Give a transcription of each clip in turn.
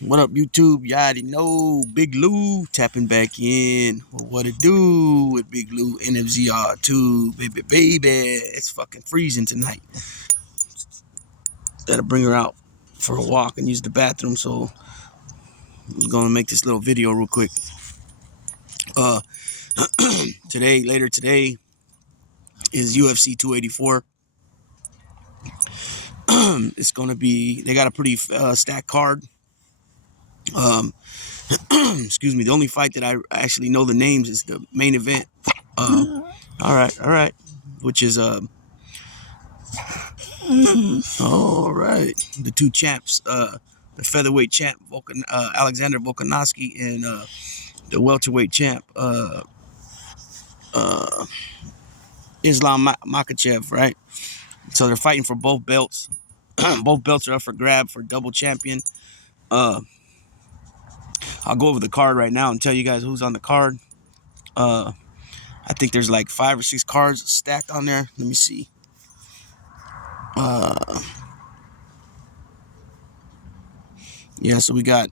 What up, YouTube? You already know Big Lou tapping back in. Well, what it do with Big Lou NFZR2, baby. It's fucking freezing tonight. Gotta bring her out for a walk and use the bathroom, so I'm gonna make this little video real quick. Later today is UFC 284. It's gonna be, they got a pretty stacked card. Excuse me. The only fight that I actually know the names is the main event. All right. Which is all right. The two champs, the featherweight champ Alexander Volkanovski and the welterweight champ Islam Makhachev, right? So they're fighting for both belts. Both belts are up for grab for double champion. I'll go over the card right now and tell you guys who's on the card. I think there's like 5 or 6 cards stacked on there. Let me see. Yeah, so we got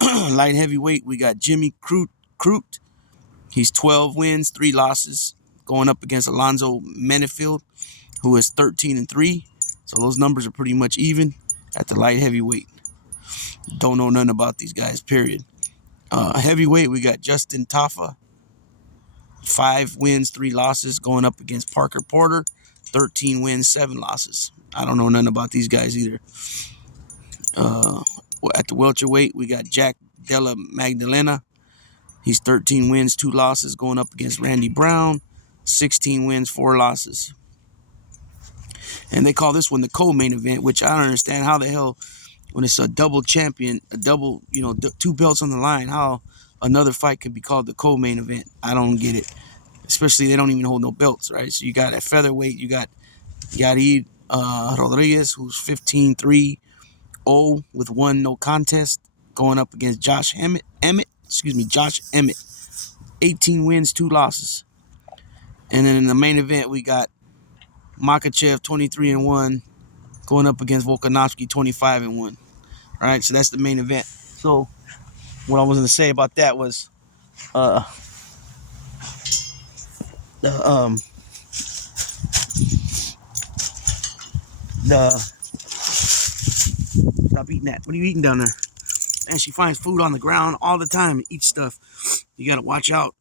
light heavyweight. We got Jimmy Crute. He's 12 wins, 3 losses, going up against Alonzo Menefield, who is 13-3. So those numbers are pretty much even at the light heavyweight. Don't know nothing about these guys, period. Heavyweight, we got Justin Tafa, 5 wins, 3 losses, going up against Parker Porter, 13 wins, 7 losses. I don't know nothing about these guys either. At the welterweight, we got Jack Della Magdalena. He's 13 wins, 2 losses, going up against Randy Brown, 16 wins, 4 losses. And they call this one the co-main event, which I don't understand how the hell, when it's a double champion, a double, 2 belts on the line, how another fight could be called the co-main event. I don't get it. Especially they don't even hold no belts, right? So you got at featherweight, you got Yarid Rodriguez, who's 15-3-0 with 1 no contest, going up against Josh Emmett, 18 wins, 2 losses. And then in the main event, we got Makhachev, 23-1, going up against Volkanovski, 25-1. All right, so that's the main event. So what I was going to say about that was stop eating that. What are you eating down there? Man, she finds food on the ground all the time and eats stuff. You got to watch out.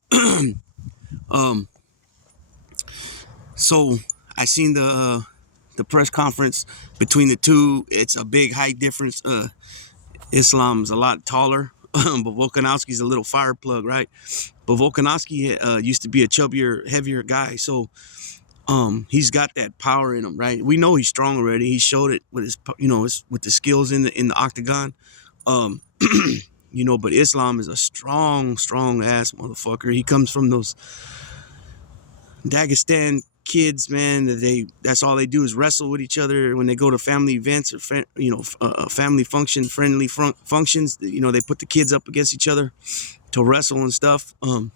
So I seen the press conference between the two. It's a big height difference. Islam's a lot taller, but Volkanovski's a little fire plug, right? But Volkanovski used to be a chubbier, heavier guy, so he's got that power in him, right? We know he's strong already. He showed it with his, with the skills in the octagon. But Islam is a strong ass motherfucker. He comes from those Dagestan kids, man. That's all they do is wrestle with each other when they go to family events or family friendly functions. They put the kids up against each other to wrestle and stuff. I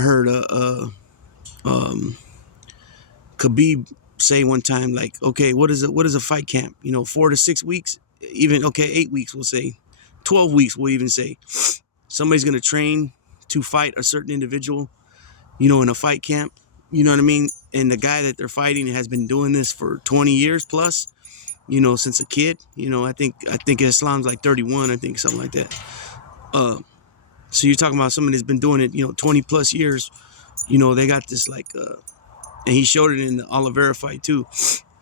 heard Khabib say one time, like, okay, what is a fight camp? 4 to 6 weeks, even 8 weeks, we'll say 12 weeks, we'll even say. Somebody's gonna train to fight a certain individual, in a fight camp, you know what I mean? And the guy that they're fighting has been doing this for 20 years plus, since a kid. I think Islam's like 31, I think, something like that. So you're talking about somebody that's been doing it, 20 plus years. They got this like, and he showed it in the Oliveira fight too.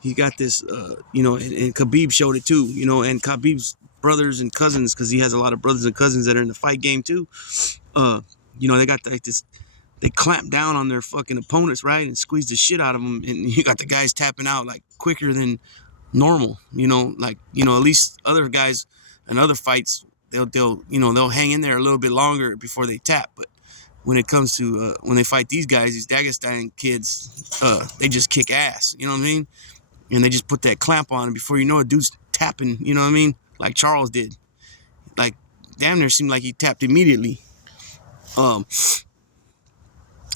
He got this, and Khabib showed it too, and Khabib's brothers and cousins, because he has a lot of brothers and cousins that are in the fight game too. They got like this. They clamp down on their fucking opponents, right, and squeeze the shit out of them. And you got the guys tapping out like quicker than normal. At least other guys in other fights, they'll hang in there a little bit longer before they tap. But when it comes to when they fight these guys, these Dagestan kids, they just kick ass. You know what I mean? And they just put that clamp on, and before you know it, dude's tapping. You know what I mean? Like Charles did. Like damn near seemed like he tapped immediately.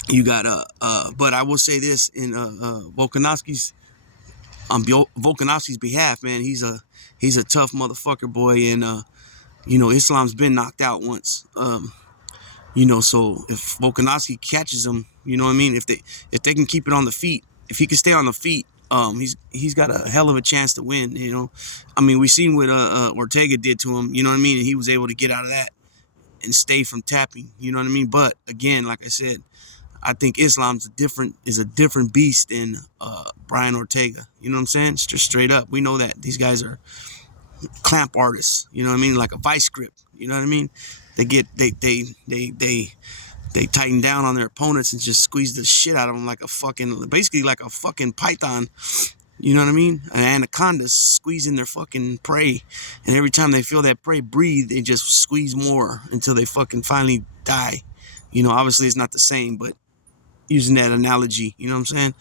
You got but I will say this, in Volkanovski's on Volkanovski's behalf, man. He's a tough motherfucker, boy, and you know, Islam's been knocked out once. You know, so if Volkanovski catches him, you know what I mean? If they can keep it on the feet, if he can stay on the feet, he's got a hell of a chance to win. You know, I mean, we seen what Ortega did to him. You know what I mean? And he was able to get out of that and stay from tapping. You know what I mean? But again, like I said, I think Islam's a different beast than Brian Ortega. You know what I'm saying? Just straight up, we know that these guys are clamp artists. You know what I mean? Like a vice grip. You know what I mean? They tighten down on their opponents and just squeeze the shit out of them like a fucking python. You know what I mean? An anaconda squeezing their fucking prey, and every time they feel that prey breathe, they just squeeze more until they fucking finally die. You know, obviously it's not the same, but using that analogy, you know what I'm saying?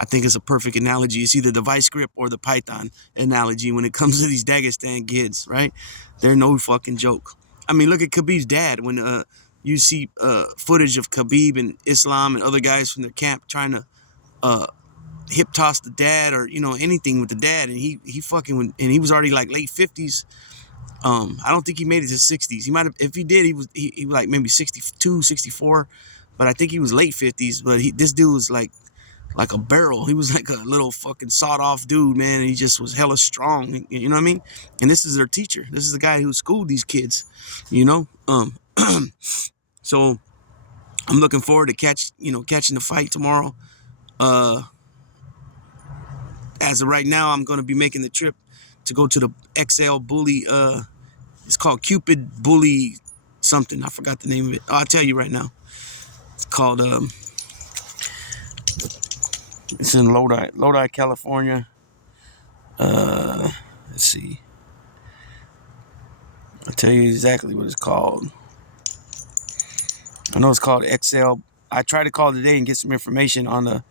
I think it's a perfect analogy. It's either the vice grip or the python analogy when it comes to these Dagestan kids, right? They're no fucking joke. I mean, look at Khabib's dad. When you see footage of Khabib and Islam and other guys from their camp trying to hip toss the dad, or you know, anything with the dad, and he fucking went, and he was already like late 50s. I don't think he made it to 60s. He might have, if he did, he was like maybe 62, 64, but I think he was late 50s. But this dude was like a barrel. He was like a little fucking sawed off dude, man. And he just was hella strong. You know what I mean? And this is their teacher. This is the guy who schooled these kids. You know. So I'm looking forward to catching the fight tomorrow. As of right now, I'm going to be making the trip to go to the XL Bully. It's called Cupid Bully something. I forgot the name of it. I'll tell you right now. It's called, it's in Lodi, California. Let's see. I'll tell you exactly what it's called. I know it's called XL. I tried to call today and get some information on the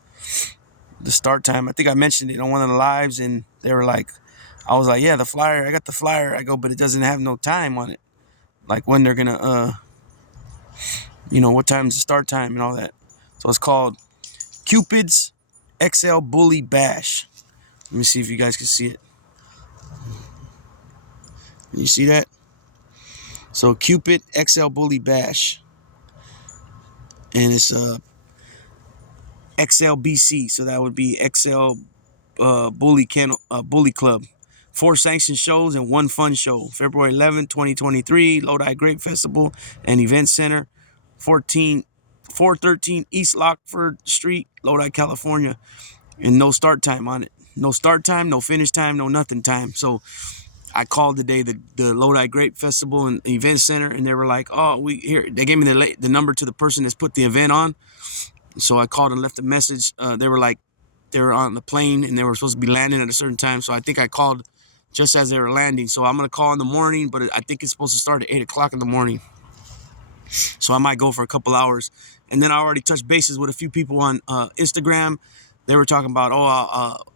start time. I think I mentioned it on one of the lives, and they were like, I was like, yeah, the flyer. I got the flyer. I go, but it doesn't have no time on it. Like when they're going to, what time's the start time and all that. So it's called Cupid's XL Bully Bash. Let me see if you guys can see it. Can you see that? So Cupid XL Bully Bash. And it's XLBC. So that would be XL Bully Club. 4 sanctioned shows and 1 fun show. February 11, 2023, Lodi Grape Festival and Event Center, 413 East Lockford Street, Lodi, California. And no start time on it. No start time, no finish time, no nothing time. So I called today the Lodi Grape Festival and Event Center, and they were like, oh, they gave me the number to the person that's put the event on. So I called and left a message. They were like, they were on the plane and they were supposed to be landing at a certain time. So I think I called just as they were landing. So I'm going to call in the morning, but I think it's supposed to start at 8 o'clock in the morning. So I might go for a couple hours. And then I already touched bases with a few people on Instagram. They were talking about,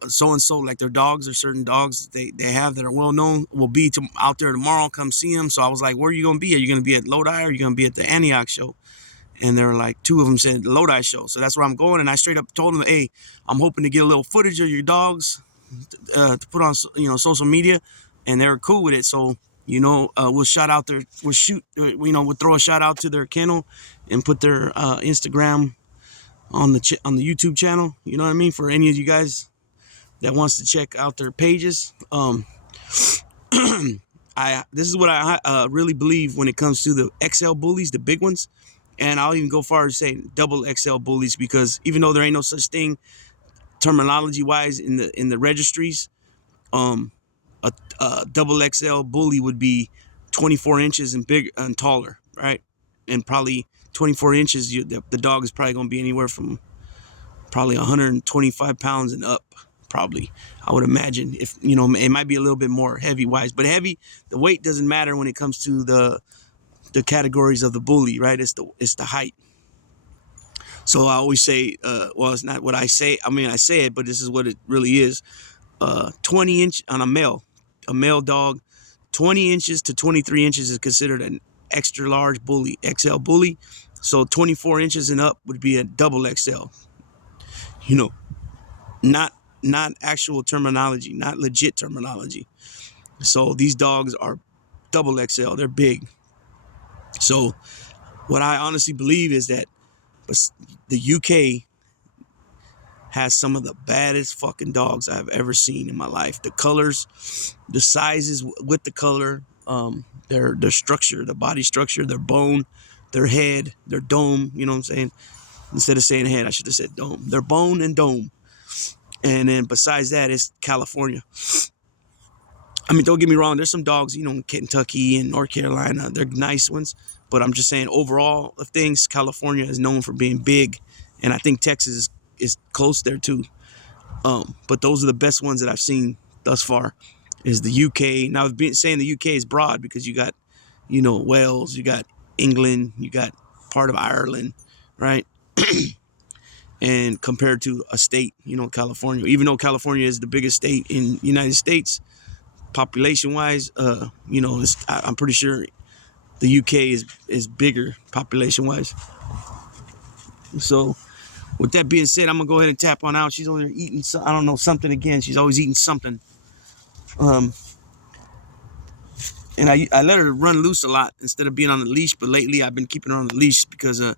so-and-so, like their dogs or certain dogs they have that are well-known will be out there tomorrow. Come see them. So I was like, where are you going to be? Are you going to be at Lodi or are you going to be at the Antioch show? And they were like, 2 of them said the Lodi show. So that's where I'm going. And I straight up told them, hey, I'm hoping to get a little footage of your dogs to put on, social media. And they were cool with it. So, we'll shout out we'll throw a shout out to their kennel and put their Instagram on the YouTube channel. You know what I mean? For any of you guys that wants to check out their pages. This is what I really believe when it comes to the XL bullies, the big ones. And I'll even go far as saying double XL bullies, because even though there ain't no such thing terminology wise in the registries, a double XL bully would be 24 inches and bigger and taller, right? And probably 24 inches, the dog is probably going to be anywhere from probably 125 pounds and up, probably. I would imagine. If it might be a little bit more heavy wise, but heavy, the weight doesn't matter when it comes to the categories of the bully, right? It's the height. So I always say, it's not what I say. I mean, I say it, but this is what it really is. 20 inch on a male dog, 20 inches to 23 inches is considered an extra large bully, XL bully. So 24 inches and up would be a double XL. Not not actual terminology, not legit terminology. So these dogs are double XL. They're big. So what I honestly believe is that the UK has some of the baddest fucking dogs I've ever seen in my life. The colors, the sizes with the color, their structure, the body structure, their bone, their head, their dome. You know what I'm saying? Instead of saying head, I should have said dome. Their bone and dome. And then besides that, it's California. I mean, don't get me wrong. There's some dogs, you know, in Kentucky and North Carolina. They're nice ones. But I'm just saying, overall of things, California is known for being big. And I think Texas is close there too. But those are the best ones that I've seen thus far. Is the UK. Now, I've been saying the UK is broad because you got, you know, Wales, you got England, you got part of Ireland, right? And compared to a state, you know, California, even though California is the biggest state in the United States, population wise, you know, I'm pretty sure the UK is bigger population wise. So with that being said, I'm gonna go ahead and tap on out. She's over there eating I don't know, something again. She's always eating something. And I let her run loose a lot instead of being on the leash, but lately I've been keeping her on the leash because I'm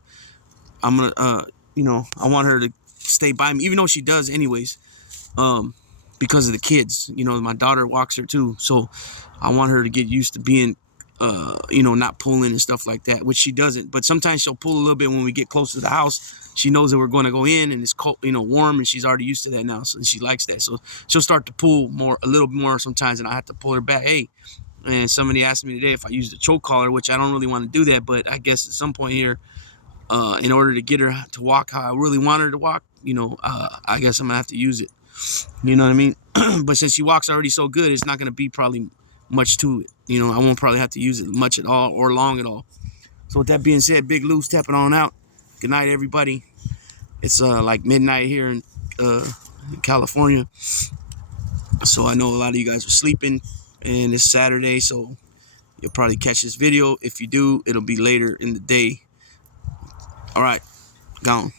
gonna you know, I want her to stay by me, even though she does anyways. Because of the kids, you know, my daughter walks her too, so I want her to get used to being you know, not pulling and stuff like that, which she doesn't. But sometimes she'll pull a little bit when we get close to the house. She knows that we're going to go in and it's cold, you know, warm, and she's already used to that now, so she likes that. So she'll start to pull a little more sometimes, and I have to pull her back. Hey, and somebody asked me today if I used a choke collar, which I don't really want to do that, but I guess at some point here, in order to get her to walk how I really want her to walk, you know, I guess I'm gonna have to use it. You know what I mean? But since she walks already so good, it's not gonna be probably much to it. You know, I won't probably have to use it much at all or long at all. So with that being said, Big Lou's tapping on out. Good night, everybody. It's like midnight here in California, so I know a lot of you guys are sleeping, and it's Saturday, so you'll probably catch this video. If you do, it'll be later in the day. All right, gone.